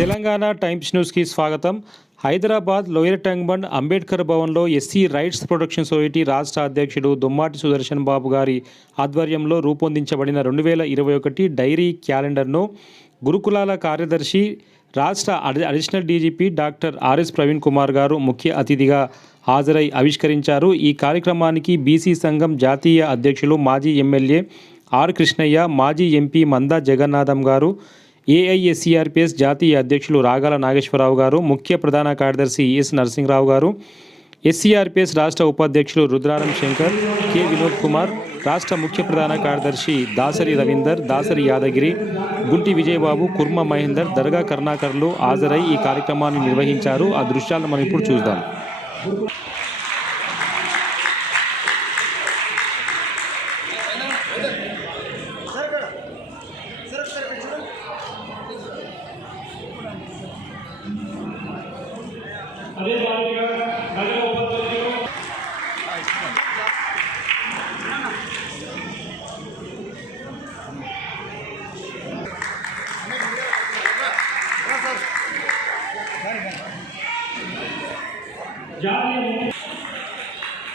Telangana times న్యూస్కి స్వాగతం. Hyderabad lower tank bund Ambedkar భవన్లో ఎస్సీ రైట్స్ ప్రొటెక్షన్ సొసైటీ రాష్ట్ర అధ్యక్షుడు దుమ్మాటి సుదర్శన్ బాబు గారి ఆధ్వర్యంలో రూపొందించబడిన 2021 డైరీ క్యాలెండర్ను గురుకులాల కార్యదర్శి రాష్ట్ర additional DGP doctor RS Praveen Kumar గారు ముఖ్య అతిథిగా హాజరై ఆవిష్కరించారు. ఈ కార్యక్రమానికి బీసీ సంఘం జాతీయ అధ్యక్షులు మాజీ ఎమ్మెల్యే ఆర్ కృష్ణయ్య, మాజీ ఎంపీ మందా జగన్నాథం గారు, ఏఐఎస్సీఆర్పీఎస్ జాతీయ అధ్యక్షులు రాగాల నాగేశ్వరరావు గారు, ముఖ్య ప్రధాన కార్యదర్శి ఎస్ నరసింహరావు గారు, ఎస్సీఆర్పీఎస్ రాష్ట్ర ఉపాధ్యక్షులు రుద్రారం శంకర్, కె వినోద్ కుమార్, రాష్ట్ర ముఖ్య ప్రధాన కార్యదర్శి దాసరి రవీందర్, దాసరి యాదగిరి, గుంటి విజయబాబు, కుర్మ మహేందర్, దర్గా కరుణాకర్లు హాజరై ఈ కార్యక్రమాన్ని నిర్వహించారు. ఆ దృశ్యాలను మనం ఇప్పుడు చూద్దాం.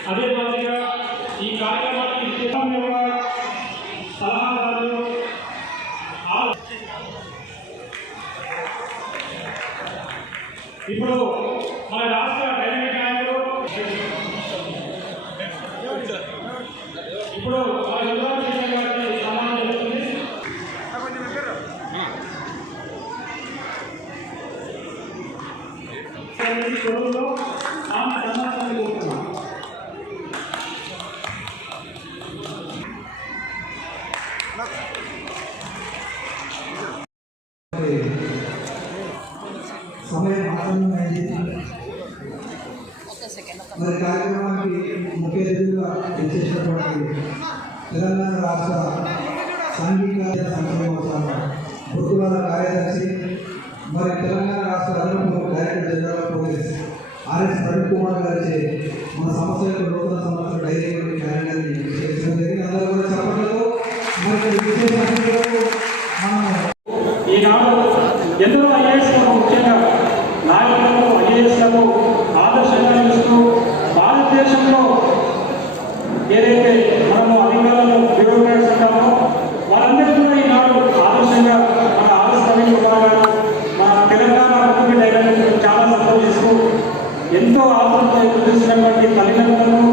అదే మాదిరిగా ఈ కార్యక్రమానికి సలహాదారులు ఇప్పుడు మన రాష్ట్ర డైనమిక్ నాయకులు ఇప్పుడు సమానం జరుగుతుంది. సమయం ఆసన్నమైంది. మరి కార్యక్రమానికి ముఖ్య అతిథిగా చేసేటటువంటి తెలంగాణ రాష్ట్ర సాంఘిక సంక్షేమ సంఘ గురుకులాల కార్యదర్శి, మరి తెలంగాణ రాష్ట్ర అదనపు director general police RS Praveen Kumar గారి మన సంస్థ యొక్క నూతన సంవత్సర డైరీ క్యాలెండర్ని చేర్చడం జరిగింది. అందరూ కూడా చెప్పడంతో మరి విశేష ఈనాడు ఎందరో ఐఏఎస్లను, ముఖ్యంగా నాయకులను, ఐఏఎస్లను ఆదర్శంగా చూస్తూ భారతదేశంలో ఏదైతే మనము అధికారులను బ్యూరోక్రాట్స్ అంటామో వారందరికీ కూడా ఈనాడు ఆదర్శంగా మన ఆర్ఎస్ ప్రవీణ్ కుమార్ గారు మన తెలంగాణ ముఖ్య డైరెక్టర్ చాలా సంతోషిస్తూ ఎంతో ఆదరణతో ఎదురుస్తున్నటువంటి తల్లిదండ్రులను,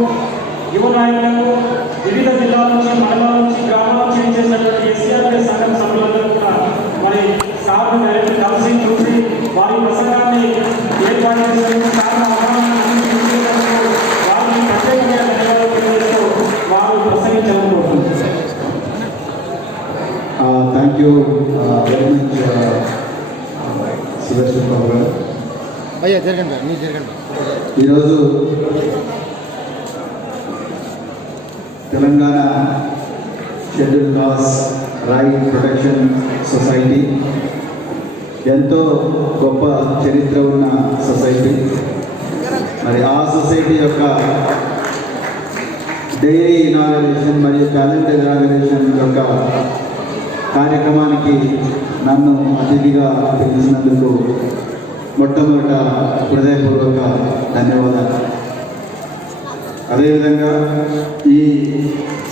యువ నాయకులను, వివిధ జిల్లాల నుంచి, మండలాల నుంచి, గ్రామాల నుంచి చేసినటువంటి ఎస్సీఆర్పీఎస్ సంఘం సభ్యులందరూ కూడా మరి సార్లు డైరెక్ట్ కలిసి చూసి వారి ప్రసంగాన్ని ఏర్పాటు చేసేందుకు వారిని ప్రత్యేకమైన ధన్యవాదాలు తెలియజేస్తూ వారు ప్రసంగించడం కోరుతుంది. Thank you very much Sudarshan Babu గారు. అయ్యా జరగండి. ఈరోజు Telangana schedule caste right protection society ఎంతో గొప్ప చరిత్ర ఉన్న సొసైటీ. మరి ఆ సొసైటీ యొక్క డైరీ ఇనాగరేషన్ మరియు క్యాలెండర్ ఇనాగరేషన్ యొక్క కార్యక్రమానికి నన్ను అతిథిగా పిలిచినందుకు మొట్టమొదట హృదయపూర్వక ధన్యవాదాలు. అదేవిధంగా ఈ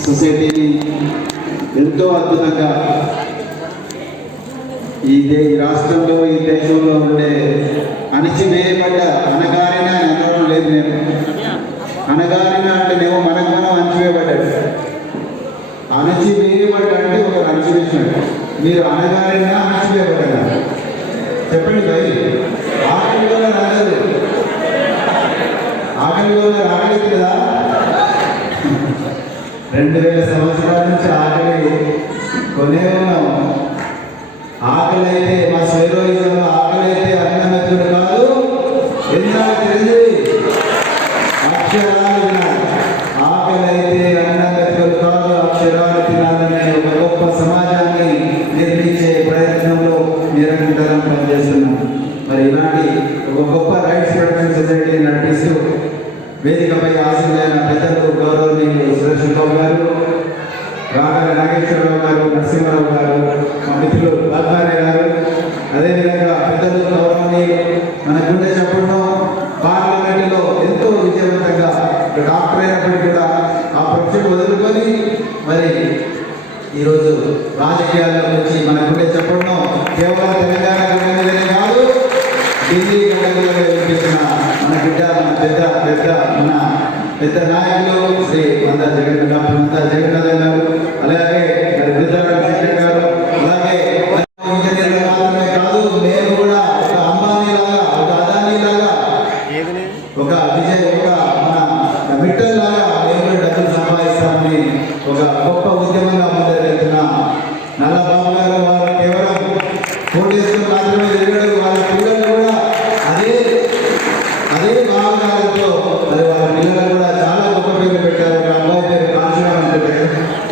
సొసైటీని ఎంతో అద్భుతంగా ఈ రాష్ట్రంలో, ఈ దేశంలో ఉండే అణిచివేయబడ్డ అనగారిన అనడం లేదు. నేను అనగారిన అంటే నేను మనకు మనం అణిచివేయబడ్డాడు. అణచివేయబడ్డ అంటే ఒక అణచివేసినాడు. మీరు అనగారిన అణచివేయబడ్డా చెప్పండి భయ్. ఆకలి వల్ల రాలేదు, ఆకలి వల్ల రాలేదు కదా. 2000 సంవత్సరాల నుంచి ఆకలి కొనే ఉన్నాం. ఆకలి అయితే మా స్వేరోయిజంలో ఆకలి అయితే అన్నమెత్తుడు కాదు, ఎందుకు తెలియదు అక్షరాలు తినాలి. ఆకలి అయితే అన్నమెత్తుడు కాదు, అక్షరాలు తినాలనే ఒక గొప్ప సమాజాన్ని నిర్మించే ప్రయత్నంలో నిరంతరం పనిచేస్తున్నాం. మరి ఇలాంటి ఒక గొప్ప రైట్స్ ప్రొటెక్షన్ సొసైటీ నడిపిస్తూ వేదికపై ఆశీర్వైన పెద్దలు గౌరవనీయులు సుదర్శన్ బాబు గారు, రాగాల నాగేశ్వరరావు గారు, నరసింహారావు గారు, మా మిత్రులు బాద్వారే గారు, అదేవిధంగా పెద్దలు అయినప్పటికీ కూడా ఆ ప్రొఫెషన్ వదులుకొని మరి ఈరోజు రాజకీయాల్లో వచ్చి మనకుండే చెప్పడం కేవలం తెలంగాణ గడ్డలనే కాదు, ఢిల్లీ గడ్డలలో వినిపించిన మన బిడ్డ మన పెద్ద నాయకులు శ్రీ మందా జగన్నాథ్ గారు, అలాగే మరి వృద్ధారాయణ శంకర్ గారు, అలాగే ఇంజనీర్లు మాత్రమే కాదు, మేము కూడా ఒక అంబానీ లాగా, ఒక అదానీ లాగా, ఒక విజయ్, ఒక మన మిట్టల్ లాగా మేము కూడా డబ్బులు సంపాదిస్తామని ఒక గొప్ప ఉద్యమంగా ముందరెళ్తున్న నల్లబాబు గారు వారు కేవలం కోటేశ్వరం మాత్రమే తిరిగాడు. వాళ్ళ పిల్లలు కూడా అదే భావనాలతో మరి వాళ్ళ పిల్లలు కూడా చాలా గొప్ప పేర్లు పెట్టారు. ఒక అబ్బాయి పేరు కాంచనం అంటే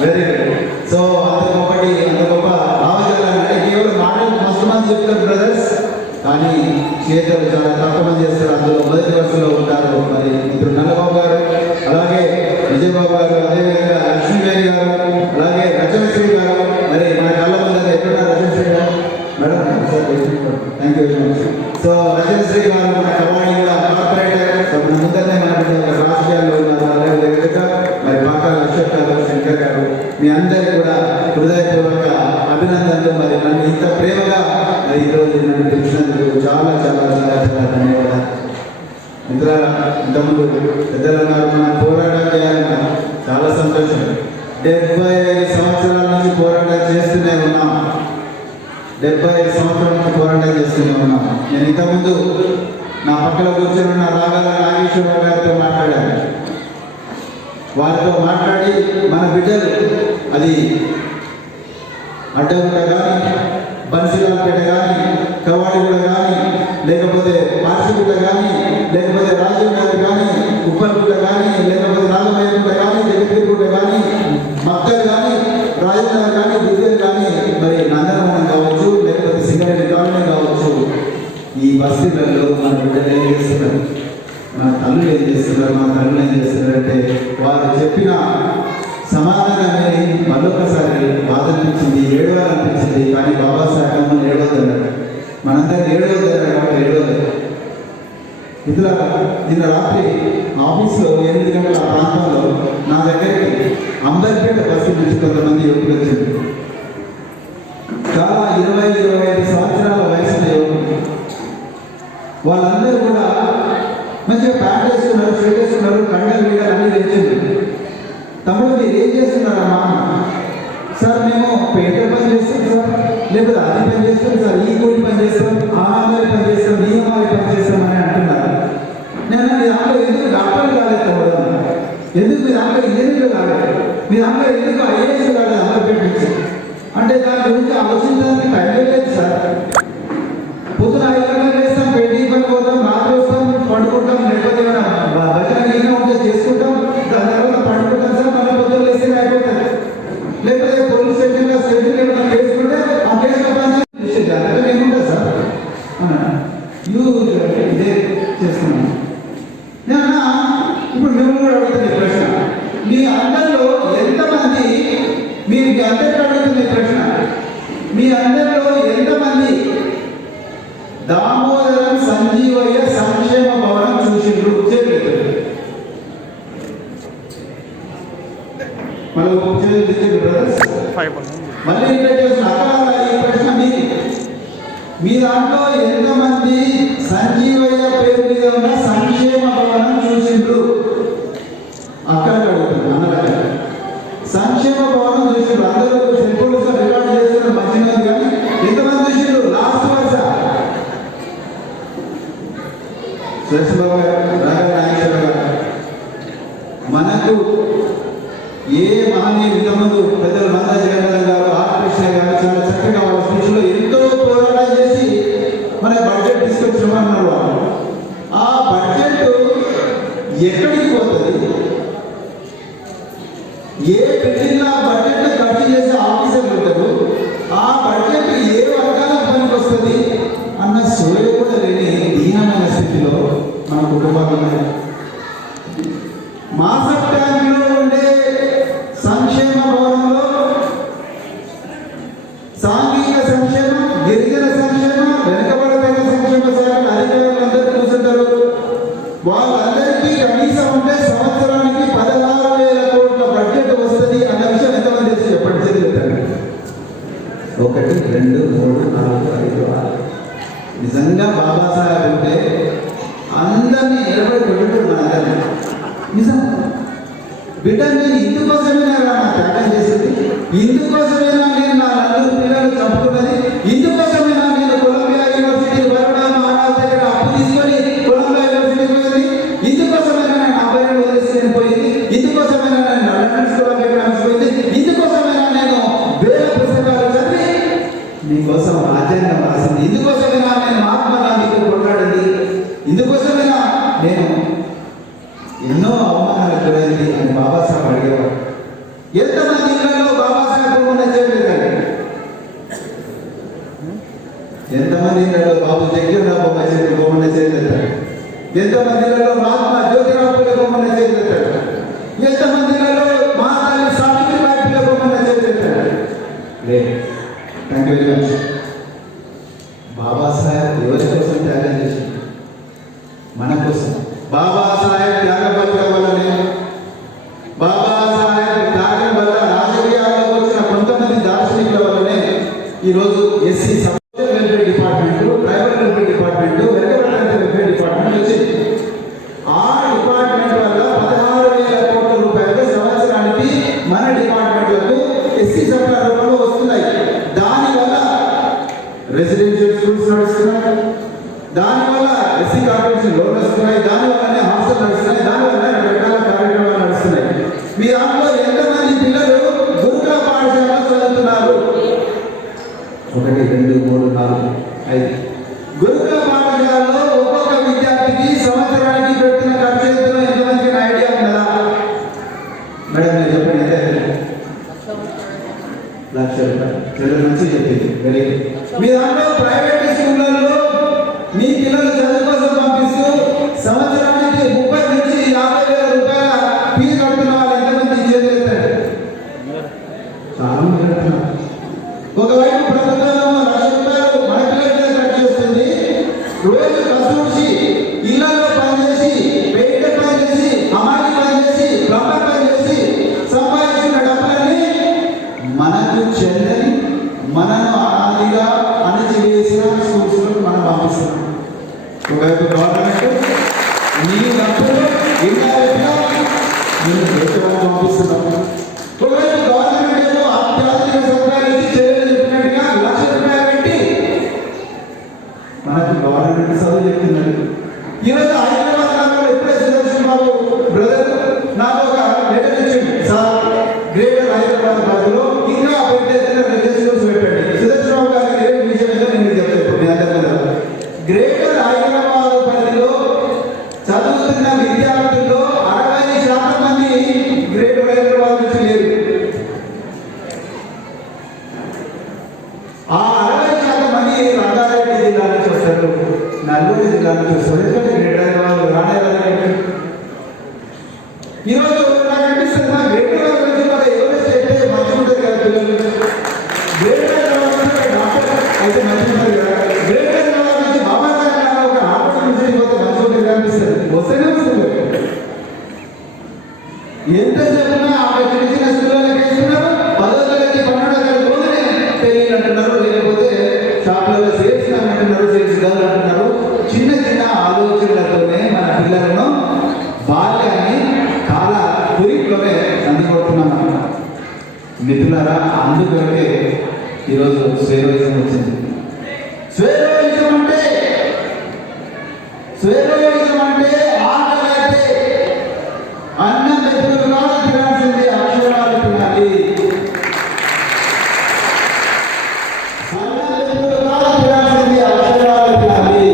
వెరీ గుడ్. సో అంత గొప్ప భావజాలను అంటే కేవలం మాటలు మస్తు మంది చెప్తారు బ్రదర్స్, కానీ చేతులు చాలా తక్కువ మంది చేస్తారు. అందులో మొదటి వరుసలో ఉంటారు మరి మిత్రుడు నల్లబాబు గారు, అలాగే విజయబాబు గారు, అదేవిధంగా లక్ష్మీదేవి గారు, అలాగే రచనశ్రీ గారు. మరి మన కళ్ళ ముందు ఎక్కడున్నారు రచనశ్రీ గారు? Madam thank you very much. So Rachanasri గారు మన కవాణిగా కార్పొరేటర్, మన ముందరనే మన రాజకీయాల్లో ఉన్నారు. అదేవిధంగా మరి పాకాల అశోక్ గారు, శంకర్ గారు, మీ అందరికీ కూడా హృదయపూర్వక అభినందనలు. మరి నన్ను ఇంత ప్రేమగా మరి ఈరోజు నన్ను పిలిచినందుకు చాలా చాలా చాలా చాలా ధన్యవాదాలు. మిత్రులారా, ఇంతకుముందు పెద్దలు అన్నారు మనం పోరాటం చేయాలన్నా, చాలా సంతోషం. 75 సంవత్సరాల నుంచి పోరాటం చేస్తూనే ఉన్నాం. 75 సంవత్సరాల నుంచి పోరాటం చేస్తూనే ఉన్నాం. నేను ఇంతకుముందు నా పక్కన కూర్చొని ఉన్న రాగాల నాగేశ్వరరావు గారితో మాట్లాడాను. వారితో మాట్లాడి మన బిడ్డలు అది అడ్డగుట్ట కానీ, బన్సీలాల్పేట కానీ, కవాడిగూడ కానీ, లేకపోతే పార్సిగుట్ట కానీ, లేకపోతే రాజీవ్ నగర్ కానీ, ఉప్పల్గుట్ట కానీ, లేకపోతే రాజమయ్యగుట్ట కానీ, జగద్గిరిగుట్ట కానీ, మక్కల్ కానీ, రాజనగర్ కానీ, దుర్గం కానీ, మరి నందనవనం కావచ్చు, లేకపోతే సింగరేణి కాలనీ కావచ్చు, ఈ బస్తీలలో మన బిడ్డలు ఏం చేస్తున్నారు, మన తల్లులు ఏం చేస్తున్నారు, మన తల్లులు ఏం చేస్తున్నారు అంటే వారు చెప్పిన సమాధానాన్ని మరొకసారి బాధ అనిపించింది, ఏడవాలనిపించింది. కానీ బాబాసాహెబ్ అమ్మని ఏడవద్దన్నాడు, మనందరినీ ఏడవద్దన్నాడు కాబట్టి ఏడవద్దు. ఇట్లా నిన్న రాత్రి ఆఫీస్లో 8 గంటల ప్రాంతంలో నా దగ్గరికి అంబర్పేట బస్సు నుంచి కొంతమంది యువకులు వచ్చింది. చాలా 20-25 సంవత్సరాల వయసున్న యువకులు. వాళ్ళందరూ కూడా మంచిగా ప్యాంట్ వేస్తున్నారు, షర్ట్ వేస్తున్నారు, కండలు వీడలు అన్నీ తెచ్చింది. తమ్ముడు మీరు ఏం చేస్తున్నారమ్మా? సార్ మేము పేటర్ పని చేస్తాం సార్, లేకపోతే అది పని చేస్తాం సార్, ఈ కూలి పని చేస్తాం, ఆ అమ్మాయి పని చేస్తాం, ఈ అమ్మాయి పని చేస్తాం అని అంటున్నారు. నేను మీ దాంట్లో ఎందుకు డాక్టర్లు కాలేదు తమ్ముడు, ఎందుకు మీ దాంట్లో ఇంజనీర్లు కాలేదు, మీ దాంట్లో ఎందుకు ఐఏఎస్ కాలేదు అందరూ పెట్టించి అంటే దాని గురించి ఆలోచించడానికి టైం లేదు సార్. పొద్దున 5 గంటలకు వేస్తాం, పెట్టి పని పోతాం, రాత్రి వస్తాం, పండుకుంటాం, లేకపోతే భజన గీన ఉంటే చేసుకుంటాం, దాని తర్వాత పండుకుంటాం సార్. మళ్ళీ పొద్దున్న వేస్తే అయిపోతుంది. లేకపోతే పోలీస్ స్టేషన్లో ఏమైనా చేసుకుంటే ఆ కేసులో పని ఏముంటుంది సార్ ఇదే చేస్తున్నాను నేను. ఇప్పుడు మిమ్మల్ని కూడా అడుగుతుంది ప్రశ్న, మీ అందరిలో ఎంతమంది, మీ అందరికీ అడుగుతుంది ప్రశ్న, మీ అందరిలో ఎంతమంది దామోదరం సంజీవయ్య సంక్షేమ భవనం చూసిండ్రు? మళ్ళీ ఈ ప్రశ్న మీ దాంట్లో ఎంతమంది సంజీవయ్య పేరు మీద ఉన్న సంక్షేమ భవనం చూసిండ్రు? అక్కడ అడుగుతుంది అన్నమాట. సంక్షేమ భవనం చూసిండ్రు, అందరూ సెల్ఫోన్లో రికార్డ్ చేస్తున్నారు, మంచిగా కానీ ఎంతమంది చూసిండ్రు? లాస్ట్ వర్ష సురేష్బాబు గారు, నాగేశ్వర గారు, మనకు ఏ మహనీయులు ఇంతకుముందు పెద్దలు మందా జగన్నాథ్ గారు, ఆర్ కృష్ణ గారు చాలా చక్కగా వాళ్ళ స్పీచ్లో ఎంతో పోరాటం చేసి మన బడ్జెట్ తీసుకొచ్చామన్నారు. ఆ బడ్జెట్ ఎక్కడికి పోతుంది? ఏ జిల్లా బడ్జెట్ ఖర్చు చేసే ఆఫీసర్లు ఉంటారు, ఆ బడ్జెట్ ఏ వర్గాలకు పనికి వస్తుంది అన్న సోయ కూడా లేని దీనమైన స్థితిలో మన కుటుంబాలు ఉన్నాయి. మాసప్ ట్యాంక్లో ఉండే సంక్షేమ భవనంలో సాంఘిక సంక్షేమం, గిరిజన సంక్షేమం, వెనుకబడిన సంక్షేమ శాఖ అధికారులందరూ కూర్చుంటారు. వాళ్ళందరికీ కనీసం ఉంటే సంవత్సరానికి 10,00,000 బిడ్డ నేను ఇందుకోసమేనా నా త్యాగం చేసేది, ఇందుకోసమేనా నేను నా నలుగురు పిల్లలు చంపుకున్నది, ఇందుకోసమేనా నేను కొలంబియా యూనివర్సిటీ వరుణ మహారాజ్ దగ్గర అప్పు తీసుకొని కొలంబియా యూనివర్సిటీ పోయింది, ఇందుకోసమేనా నేను అబ్బాయిని వదిలేసి నేను పోయింది, ఇందుకోసమేనా నేను లండన్ స్కూల్ ఆఫ్ ఎకనామిక్స్ పోయింది, ఇందుకోసమేనా నేను వేల పుస్తకాలు చదివి నీకోసం రాజ్యాంగం రాసింది, ఇందుకోసమేనా నేను మహాత్మా గాంధీకి కొట్లాడింది, ఇందుకోసమేనా నేను ఎన్నో అవమానాలకు గురైంది అని బాబాసాహెబ్ అడిగేవాడు. ఎంతమంది ఇళ్లలో బాబాసాహెబ్ ఉన్న చేయలేదండి, ఎంతమంది ఇళ్లలో బాబు జగ్జీవనరావు బొమ్మ చేతి బొమ్మన్న చేయలేదండి, ఎంతమంది ఇళ్లలో మహాత్మా జ్యోతిరావు పూలే బొమ్మన్న చేయలేదండి, ఎంతమంది ఇళ్లలో మహాత్మా సావిత్రిబాయి పూలే బొమ్మన్న చేయలేదండి. లేదు. Thank you very much. Babasaheb ఎవరి కోసం త్యాగం చేసింది? మన కోసం. బాబాసాహెబ్ త్యాగపత్ర వల్లనే, బాబాసాహెబ్ త్యాగం వల్ల రాజకీయాల్లో వచ్చిన కొంతమంది దార్శనికుల వల్లనే ఈరోజు SC social welfare department, tribal welfare department, welfare department వచ్చింది. ఆ డిపార్ట్మెంట్ వల్ల 16,000 కోట్ల రూపాయలు సంవత్సరానికి మన డిపార్ట్మెంట్లకు ఎస్సీ సప్లా రూపంలో వస్తున్నాయి. దానివల్ల రెసిడెన్షియల్ స్కూల్స్ నడుస్తున్నాయి, దానివల్ల ఎస్సీ కార్పొరేషన్ లోన్లు వస్తున్నాయి, దానివల్లనే హాస్టల్ నడుస్తున్నాయి, దానివల్ల రకరకాల కార్యక్రమాలు నడుస్తున్నాయి. మీ దాంట్లో ఎంతమంది పిల్లలు గురుకుల పాఠశాలలో చదువుతున్నారు? 1 2 3 4 5. గురుకుల పాఠశాలలో ఒక్కొక్క విద్యార్థికి సంవత్సరానికి పెట్టిన ఖర్చు ఎంతో ఎంతమందికి ఐడియా ఉందా? మేడం మీరు చెప్పండి. ₹1,00,000. మంచి చెప్పింది. Very good. మీ దాంట్లో ప్రైవేట్ స్కూళ్ళల్లో మీ పిల్లలు చదువు కోసం పంపిస్తూ సంవత్సరానికి 30,000 నుంచి 50,000 రూపాయల ఫీజు కడుతున్న వాళ్ళు ఎంతమంది చేస్తారు? చాలా మంది కడుతున్నారు. ఒకవైపు ప్రభుత్వం ₹1,00,000 మన పిల్లల మీద ఖర్చు చేస్తుంది. రోజు కసూర్చి ఇళ్లలో పనిచేసి, పెయింట్ పనిచేసి, అమ్మాయి పనిచేసి, ప్లంబర్ పనిచేసి సంపాదించిన డబ్బులని మనకు చెల్లని, మనను అనాదిగా అణచివేసిన స్కూల్స్లో మనం పంపిస్తున్నాం. ఒకవైపు గవర్నమెంట్ నీ డబ్బులు ఇండైరెక్ట్గా నేను దేశంలో పంపిస్తున్నాను. ఒకవైపు గవర్నమెంట్ ఏమో అత్యాధునిక సదుపాయాలు ఇచ్చి చర్యలు చెప్పినట్టుగా ₹1,00,000 పెట్టి మనకు గవర్నమెంట్ చదువు చెప్తున్నది. ఈరోజు హైదరాబాద్ నాకు ఎప్పుడే సుదర్శన్ బాబు బ్రదర్ నాకు ఒక లెటర్ ఇచ్చింది. సార్ గ్రేటర్ హైదరాబాద్ బాధ్యలో ఇంకా పెద్ద ఎత్తున రిజిస్ట్రేషన్స్ పెట్టండి. సుదర్శన్ బాబు గారికి ఏ విషయం ఏదో నేను చెప్తాను. మీ అందరికీ గ్రేటర్ హైదరాబాద్ పరిధిలో చదువుతున్న విద్యార్థుల్లో 60% మంది గ్రేటర్ హైదరాబాద్ నుంచి లేరు. ఆ 60% మంది రంగారెడ్డి జిల్లా నుంచి వస్తారు, నల్గొండ జిల్లా నుంచి వస్తారు. ఎందుకంటే గ్రేటర్ హైదరాబాద్ రానేవారు. ఈరోజు నాకు అనిపిస్తుంది మా గ్రేటర్ హైదరాబాద్ నుంచి మన ఎవరెస్ట్ అయితే మంచిగా ఉంటుంది కదా పిల్లలు. గ్రేటర్ హైదరాబాద్ నుంచి డాక్టర్ అయితే మంచిగా ఉంటుంది కదా. గ్రేటర్ హైదరాబాద్ నుంచి బాబాసాహెబ్ ఒక హార్వర్డ్ యూనివర్సిటీ పోతే మంచిగా ఉంటుంది అనిపిస్తుంది. వస్తేనే వస్తుంది. ఎంత చెప్పినా ఆ చిన్న చిన్న స్కూళ్ళకి వేస్తున్నారు. 10వ తరగతి 12వ తరగతి రోజునే పెళ్ళి అంటున్నారు, లేకపోతే షాపులలో సేల్స్ అంటున్నారు, సేల్స్ గర్ల్ అంటున్నారు. చిన్న చిన్న ఆలోచనలతోనే మన పిల్లలను బాల్యాన్ని చాలా కురిలోనే అందుకుంటున్నాం అన్నమాట. మిత్రులారా, అందుకొరకే ఈరోజు స్వేరోయిజం వచ్చింది. స్వేరోయిజం అంటే ఆకలి అయితే అన్నం ఎప్పుడు కాదు తినాల్సింది, అక్షరాలు తినాలి. అన్నం ఎప్పుడు కాదు తినాల్సింది, అక్షరాలు తినాలి.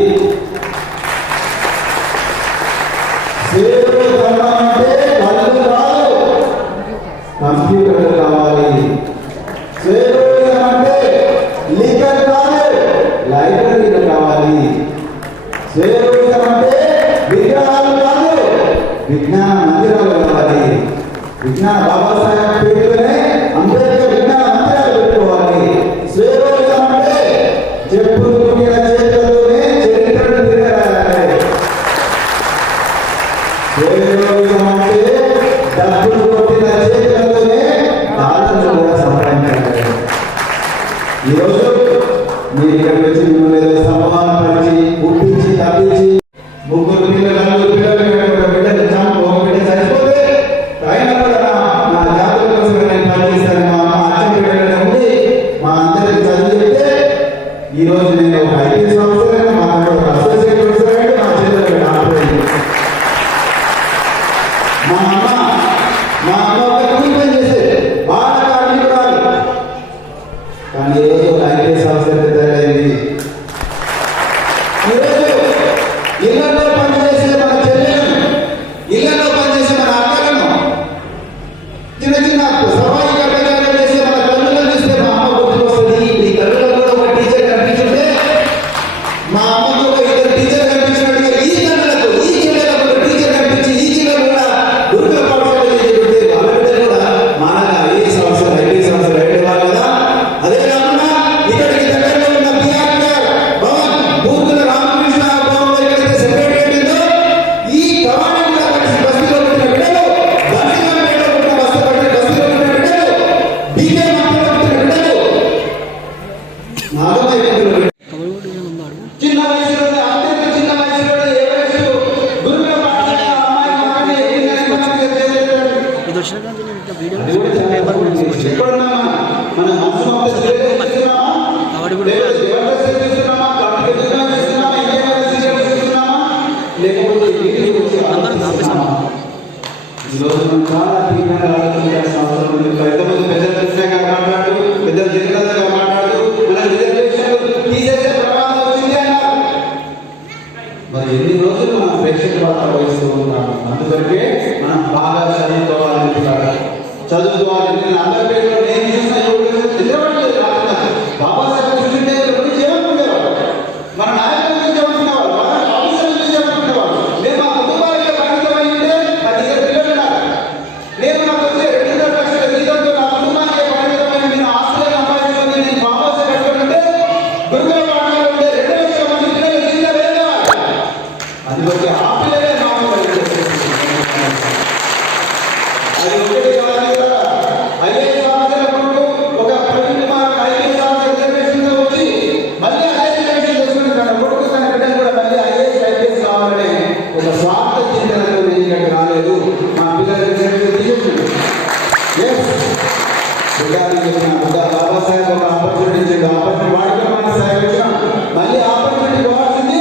స్వేరోయిజం అంటే కళ్ళు కాదు, కంప్యూటర్ కావాలి. స్వేరోయిజం అంటే లిక్కర్ కాదు, లైబ్రరీలు కావాలి. స్వేరోయిజం అంటే విగ్రహాలు కాదు, విజ్ఞాన మందిరాలు కావాలి. విజ్ఞాన బాబాసాహెబ్ పేరులోనే అంబేద్కర్ విజ్ఞాన మందిరాలు పెట్టుకోవాలి. స్వేరోయిజం అంటే చెప్పులు కుట్టిన చేతులతోనే చరిత్రను తిరగరాయాలి. స్వేరోయిజం అంటే డబ్బులు కొట్టిన చేతులతోనే డాలర్లు కూడా సంపాదించాలి. ఈరోజు మీరు ఇక్కడికి వచ్చి మిమ్మల్ని ఏదో సమానపరిచి గుర్తించి తప్పించి 3 పిల్లలు 4 పిల్లలు ఒక బిడ్డ చనిపోతే అయినా కూడా చిన్న చిన్న సఫాయి కర్మకార్యాలు చేసే మన తల్లులను చూస్తే మా అమ్మ గుర్తుకొస్తుంది. ఈ తల్లులకు కూడా ఒక టీచర్ కనిపించుంటే మా అమ్మకు ఒక ఇద్దరు టీచర్ కనిపించినట్టుగా ఈ తల్లులకు ఈ చెల్లెలకు ఒక టీచర్ కనిపించి ఈ చెల్లెలు కూడా దుర్గ పాఠశాల చేస్తుంటే వాళ్ళ బిడ్డలు కూడా మానగా ఐఏఎస్ ఆఫీసర్ ఐపీఎస్ ఆఫీసర్ అయ్యేవారు కదా. అదే కాకుండా ఇక్కడికి దగ్గరలో ఉన్న బిఆర్ఆర్ భవన్ బూర్గుల రామకృష్ణ భవన్ ఎక్కడైతే సెక్రటరియట్ ఉందో ఈ భవన్ కూడా బస్తీలో పుట్టిన బిడ్డలు బండిగంపేటలో పుట్టిన బస్తీలో పుట్టిన బిడ్డలు బీజే మాటలో పుట్టిన బిడ్డలు నాగమయ్య బిడ్డలు చిన్న వయసులోనే అత్యంత చిన్న వయసులోనే ఏ వయసు గురుకుల పాఠశాల అమ్మాయి మాటని ఎక్కడున్నా మన మనసు లేకపోతే ఈరోజు మనం చాలా తీవ్రంగా ఆలోచించాల్సిన అవసరం ఉంది. ఎంతమంది పెద్దలు కృష్ణగా మాట్లాడుతూ పెద్దలు జగన్నాథగా మాట్లాడుతూ మన రిజర్వేషన్లు తీసేసే ప్రమాదం వచ్చింది అన్నారు. మరి ఎన్ని రోజులు మనం ప్రేక్షక పాత్ర వహిస్తూ ఉంటాం. అందుకొరకే మనం బాగా చదువుకోవాలని చదువుకోవాలి. నేను అందరి పేరులో నేను చూసిన నిద్రపడలేదు. బాబాసాహెబ్ చూస్తుంటే గురించి ఏమనుకునేవాడు, మన నాయకుల గురించి ఏమనుకునేవాడు, మన ఆఫీసర్ల గురించి ఏమనుకునేవాడు. మేము మా కుటుంబాలకే పరిమితమై ఉంటే 10 పిల్లలు ఉన్నారు. నేను నాకు వచ్చే 2 లక్షల జీతంతో నా కుటుంబానికి పరిమితమైన నేను ఆస్తులను సంపాదించుకొని నేను బాబాసాహెబ్ కట్టుకుంటే గురుకుల పాఠశాలలో ఉండే 2 లక్షల మంది పిల్లలు జీవితం ఏం కావాలి. అందుకే ఆ పిల్లలే మాకు అది ఒకటి కాదు కదా. ఐఏఎస్ ఆఫీసర్ కొడుకు ఒక Praveen Kumar IAS officer reservation వచ్చి మళ్ళీ అదే రిజర్వేషన్ చేసుకుని తన కొడుకు తన బిడ్డలు కూడా మళ్ళీ ఐఏఎస్ కావాలనే ఒక స్వార్థ చింతనతో నేను ఇక్కడికి రాలేదు. మా పిల్లల రిజర్వేషన్ తీసేస్తుంది. బాబాసాహెబ్ ఒక ఆపర్చునిటీ ఇచ్చాడు. ఆపర్చునిటీ వాడికి మన సాయం మళ్ళీ ఆపర్చునిటీ పోవాల్సింది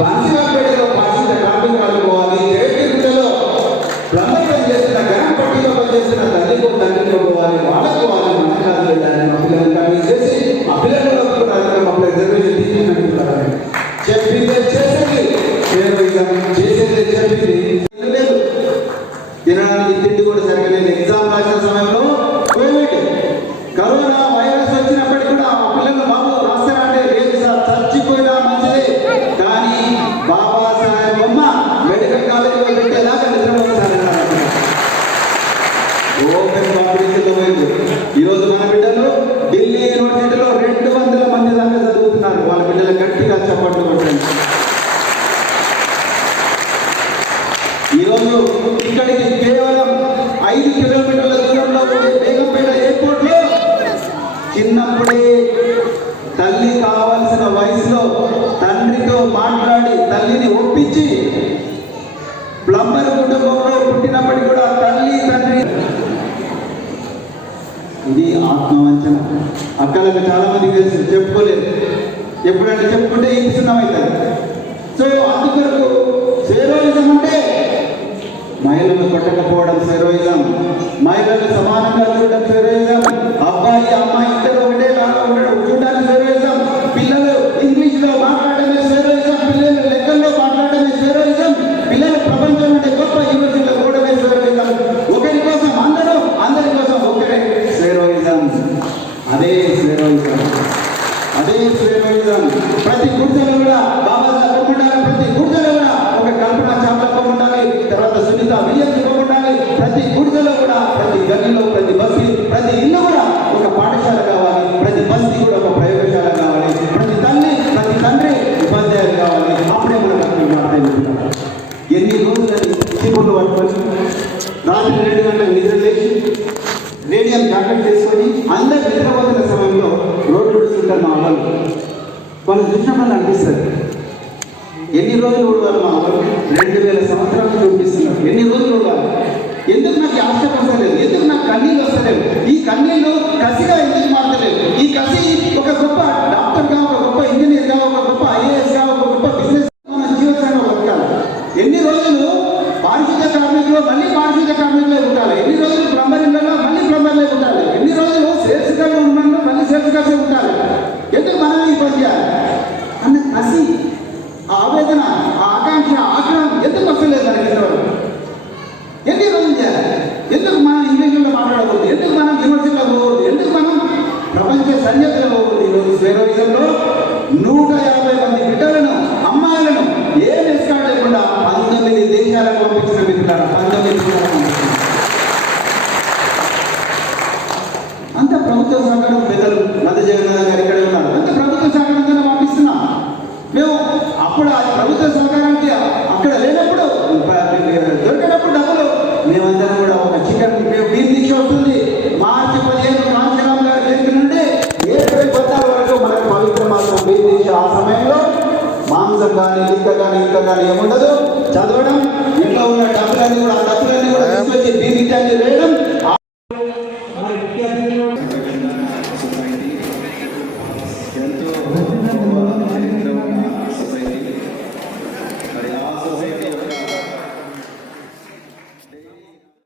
బన్సీవాపేటలో పరిస్థితి ట్రాఫిక్ ఆడుకోవాలి. రేటింగ్లో ప్లంబర్ పని చేస్తున్న గ్రామ పట్టిలో పనిచేస్తున్న తల్లికి తండ్రికి పోవాలి. వాళ్ళకు వాళ్ళు మన కాదు వెళ్ళాలి. మా పిల్లలు కానీ చేసి ఆ పిల్లలు మా రిజర్వేషన్ తీసుకుంటున్నారని చెప్పింది చేసేది చేసేది చెప్పింది లేదు. తినడానికి తిండి కూడా జరగలేదు. ఎగ్జామ్ రాసిన సమయంలో కోవిడ్ కరోనా వైరస్ వచ్చినప్పటికీ కూడా ఆ పిల్లలు బాబు రాస్తారంటే లేదు సార్ చచ్చిపోయినా మంచిదే కానీ బాబాసాహెబ్ అమ్మ మెడికల్ కాలేజీలో పెట్టేదాకా నిద్రపోతారన్నారు. ఓపెన్ కాంపిటీషన్లో పోయింది. ఈరోజు మన బిడ్డలు ఢిల్లీ యూనివర్సిటీలో 200 మంది దాకా చదువుతున్నారు. వాళ్ళ బిడ్డలు గట్టిగా చప్పట్లు కొట్టండి. ఈరోజు ఇక్కడికి కేవలం 5 కిలోమీటర్ల దూరంలో ఉండే బేగంపేట ఎయిర్పోర్ట్ లో చిన్నప్పుడే తల్లి కావాల్సిన వయసులో తండ్రితో మాట్లాడి తల్లిని ఒప్పించి ప్లంబర్ కుటుంబంలో పుట్టినప్పటికీ కూడా తల్లి తండ్రి ఇది ఆత్మవంచన. అక్కలకు చాలా మందికి తెలుసు, చెప్పుకోలేదు. ఎప్పుడంటే చెప్పుకుంటే ఇంకున్నాం అవుతుంది. సో అందుకొరకు సేరోయిజం అంటే మహిళలు కొట్టకపోవడం సేరోయిజం, మహిళలు సమానంగా చూడడం సేరోయిజం, అబ్బాయి అమ్మాయి ఇద్దరు ఒకటే లాగా ఉండడం చూడడానికి సేరోయిజం, పిల్లలు ఇంగ్లీష్లో మాట్లాడమే సేరోయిజం, పిల్లలు లెక్కల్లో మాట్లాడమే సేరోయిజం, పిల్లలు ప్రపంచం అంటే గొప్ప యూనివర్సిటీలో కూడమే సేరోయిజం. ఒకరి కోసం అందరూ అందరి కోసం ఒకరే సేరోయిజం. అదే సేరోయిజం, అదే సేరోయిజం. ప్రతి గుర్తులు కూడా బాబాసాహెబ్ ఉండాలి. ప్రతి గుర్తులు కూడా ఒక కల్పన చావ్లా ఉండాలి. తర్వాత సునీత విలియమ్స్ ఉండాలి. ప్రతి గుడిసెలో కూడా, ప్రతి గల్లీలో, ప్రతి బస్సు, ప్రతి ఇల్లు కూడా ఒక పాఠశాల కావాలి. ప్రతి బస్సు కూడా ఒక ప్రయోగశాల కావాలి. ప్రతి తల్లి ప్రతి తండ్రి ఉపాధ్యాయులు కావాలి. అప్పుడే మనకు మాట్లాడుతున్నారు. ఎన్ని రోజులని చీపులు పట్టుకొని రాత్రి 2 గంటలకు నిద్ర లేచి రేడియం జాకెట్ చేసుకొని అందరు నిద్రపోతున్న సమయంలో రోడ్డు విడుస్తుంటారు మా వాళ్ళు చూసినప్పుడు అనిపిస్తుంది. ఎన్ని రోజులు ఊడవాలి మా వాళ్ళు? 2000 సంవత్సరాలు చూపిస్తున్నారు. ఎన్ని రోజులు ఊడాలి? ఎందుకు నాకు ఆశ్చర్యం వస్తలేదు? ఎందుకు నాకు కన్నీళ్ళు వస్తలేదు? ఈ కన్నీళ్ళు కసిగా ఎందుకు మారలేదు? ఈ కసి ఒక గొప్ప డాక్టర్గా, ఒక గొప్ప ఇంజనీర్గా, ఒక గొప్ప ఐఏఎస్గా, ఒక గొప్ప బిజినెస్ మన జీవితంలో బతకాలి. ఎన్ని రోజులు పారిశుద్ధ్య కార్మికులు మళ్ళీ పారిశుద్ధ్య కార్మికులే ఉండాలి. ఎన్ని రోజులు ప్లంబరింగ్లలో మళ్ళీ ప్లంబర్లే ఉండాలి. ఎన్ని రోజులు సేల్స్ గర్ల్ ఉన్నాను మళ్ళీ సేల్స్ గర్ల్సే ఉండాలి. ఎందుకు మనం ఈ పని చేయాలి అన్న కసి, ఆ ఆవేదన, ఆ ఆకాంక్ష, ఆగ్రహం ఎందుకు వస్తలేదు మనకి? ఎన్ని రోజులు చేయాలి? ఎందుకు మన ఇంగ్లీష్లో జగన్నాథ్ గారు ఇక్కడ ఉన్నారు, అంతే ప్రభుత్వ శాఖ నుంచి పంపిస్తున్నాం. మేము అప్పుడు ఆ ప్రభుత్వ సహకారానికి అక్కడ లేనప్పుడు దొరికినప్పుడు డబ్బులు మేమందరం కూడా ఒక చికెన్ బీర్ దీక్ష వస్తుంది. మార్చి 15 కాంచీరామ్ గారి జయంతి నుండి ఏప్రిల్ 16 వరకు మనకు పవిత్ర మాసం బీర్ దీక్ష. ఆ సమయంలో మాంసం కానీ లిక్క కానీ ఇంకా కానీ ఏముండదు. చదవడం ఇంట్లో ఉన్న